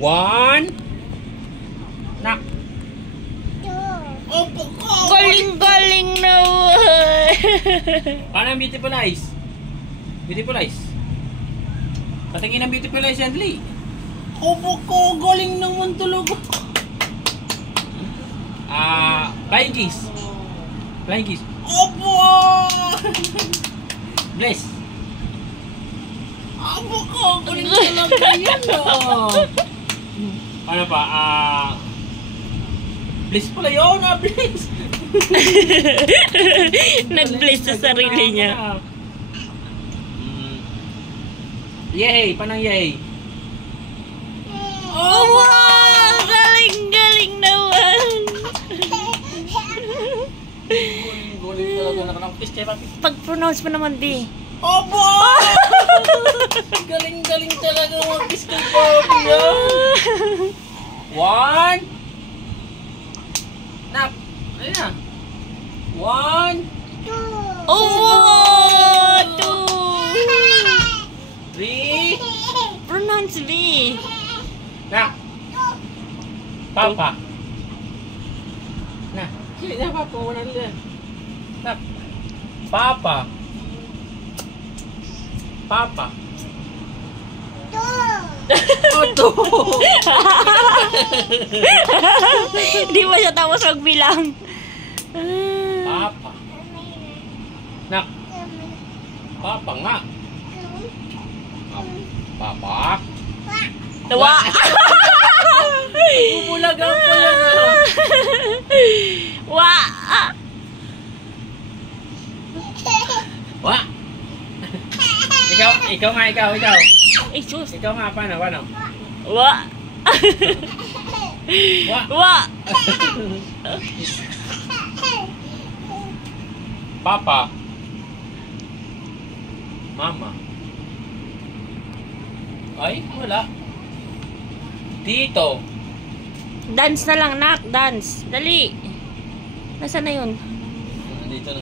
1. Nak. Opo ko. Galing-galing naman. Paano ang beautiful eyes? Beautiful eyes. Patingin ang beautiful eyes yan, dali. Opo ko. Galing naman talaga. Flying kiss. Flying kiss. Opo! Bless. Opo ko. Galing talaga yan, oh. Ano pa? Bless pala yun, bless. Nag-bless sa sarili niya. Yay! Panang yay! Oh, wow! Galing-galing naman. Galing talaga nakanangkis kaya papi. Pag-pronounce mo naman, B. Opo! Galing-galing talaga mag-kiss kay papi. 1. Nap! Ayun na. 1. Oh! 2. 3. Pronounce B. Nak! Papa! Nah, sige na papa. Wala nila. Nak! Papa! Papa! Oto! Di ba siya tapos magbilang? Papa! Nak! Papa nga! Papa! Tawa! Bumulagang ko lang Wa! Wa! Ikaw nga. Ay, sus! Ikaw nga, paano? Wa! Wa! Wa! Papa! Mama! Ay, wala. Dito! Dance na lang, nak. Dance. Dali. Nasaan na yun? Dito na.